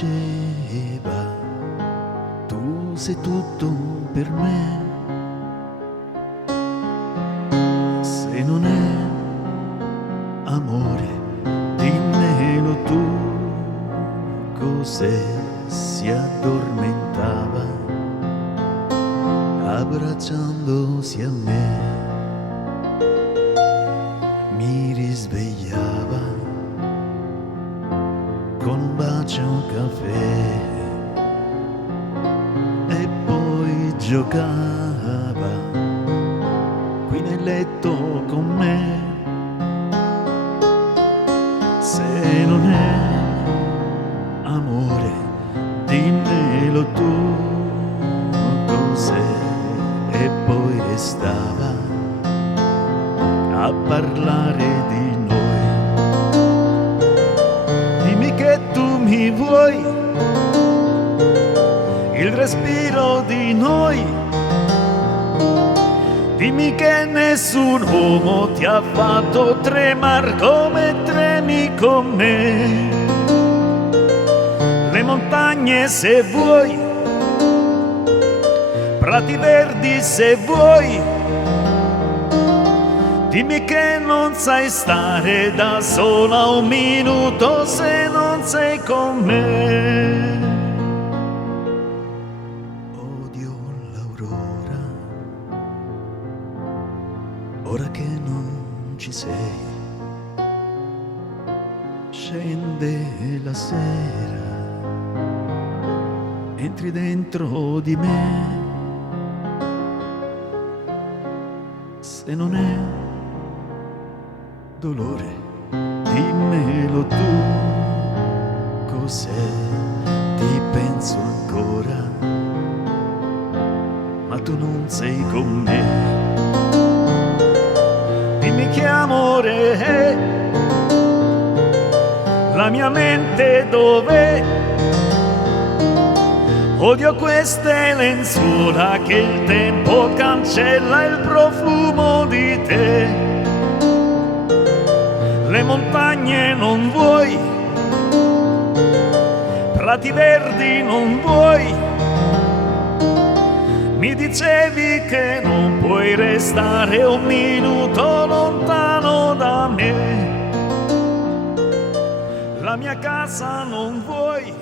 diceva, tu sei tutto per me. Se non è amore, dimmelo tu. Cos'è? Si addormentava abbracciandosi a me, mi risvegliava con un bacio, un caffè e poi giocava qui nel letto con me. Se non è amore, dimmelo tu. Cos'è? E poi restava a parlare di noi. Dimmi che tu mi vuoi, il respiro di noi. Dimmi che nessun uomo ti ha fatto tremare come tremi con me. Le montagne se vuoi, prati verdi se vuoi. Dimmi che non sai stare da sola un minuto se non sei con me. Odio l'aurora, ora che non ci sei. Scende la sera, entri dentro di me. Se non è dolore, dimmelo tu. Cos'è? Ti penso ancora, ma tu non sei con me. Dimmi che amore è, la mia mente dov'è? Odio queste lenzuola che il tempo cancella il profumo di te. Le montagne non vuoi, prati verdi non vuoi. Mi dicevi che non puoi restare un minuto lontano da me. La mia casa non vuoi,